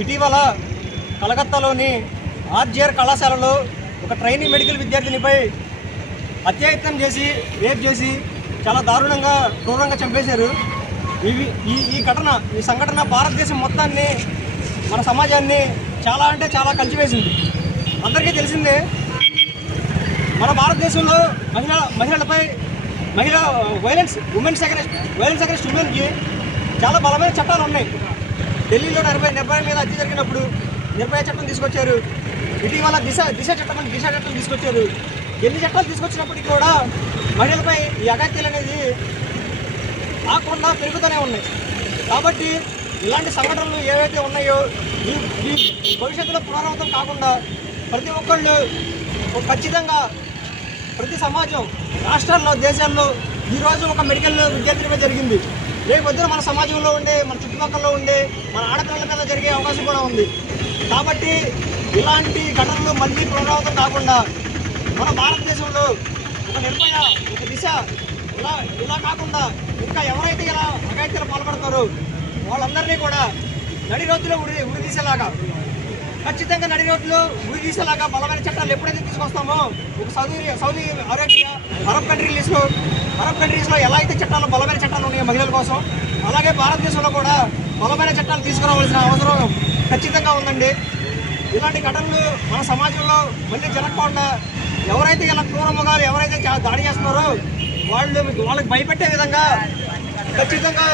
ఇటీవల కలకత్తాలోని ఆర్జీఆర్ కళాశాలలో ఒక ట్రైనీ మెడికల్ విద్యార్థినిపై హత్యాయత్నం చేసి రేప్ చేసి చాలా దారుణంగా క్రూరంగా చంపేశారు. ఈ సంఘటన భారతదేశం మొత్తాన్ని, మన సమాజాన్ని చాలా అంటే చాలా కలిసివేసింది. అందరికీ తెలిసిందే, మన భారతదేశంలో మహిళలపై వైలెన్స్ అగైనెస్ట్ ఉమెన్కి చాలా బలమైన చట్టాలు ఉన్నాయి. ఢిల్లీలో నిర్భయ మీద హత్య జరిగినప్పుడు నిర్భయ చట్టం తీసుకొచ్చారు. ఇటీవల దిశ చట్టం తీసుకొచ్చారు. ఎన్ని చట్టాలు తీసుకొచ్చినప్పటికీ కూడా మహిళలపై ఈ అఘాయిత్యాలు అనేది ఆకుండా పెరుగుతూనే ఉన్నాయి. కాబట్టి ఇలాంటి సంఘటనలు ఏవైతే ఉన్నాయో ఈ భవిష్యత్తులో పునరావృతం కాకుండా ప్రతి ఒక్కళ్ళు ఖచ్చితంగా ప్రతి సమాజం, రాష్ట్రాల్లో, దేశాల్లో ఈరోజు ఒక మెడికల్ విద్యార్థినిపై జరిగింది. రేపు వద్దున మన సమాజంలో ఉండే, మన చుట్టుపక్కల ఉండే మన ఆడపిల్లల మీద జరిగే అవకాశం కూడా ఉంది. కాబట్టి ఇలాంటి ఘటనలు మళ్ళీ పునరావృతం కాకుండా మన భారతదేశంలో ఒక నిర్భయ, ఒక దిశ ఇలా కాకుండా ఇంకా ఎవరైతే ఇలా అఘాయిత్యాలు పాల్పడతారో వాళ్ళందరినీ కూడా నడి రోజులో ఉరి తీసేలాగా, ఖచ్చితంగా నడి రోజులో ఉరి తీసేలాగా బలమైన చట్టాలు ఎప్పుడైతే తీసుకొస్తామో, ఒక సౌదీ అరేబియా, అరబ్ కంట్రీస్లో ఎలా అయితే బలమైన చట్టాలు ఉన్నాయో మహిళల కోసం, అలాగే భారతదేశంలో కూడా బలమైన చట్టాలు తీసుకురావాల్సిన అవసరం ఖచ్చితంగా ఉందండి. ఇలాంటి ఘటనలు మన సమాజంలో మళ్ళీ జరగకుండా ఎవరైతే ఇలా క్రూరముగాలు ఎవరైతే దాడి చేస్తున్నారో వాళ్ళకి భయపెట్టే విధంగా ఖచ్చితంగా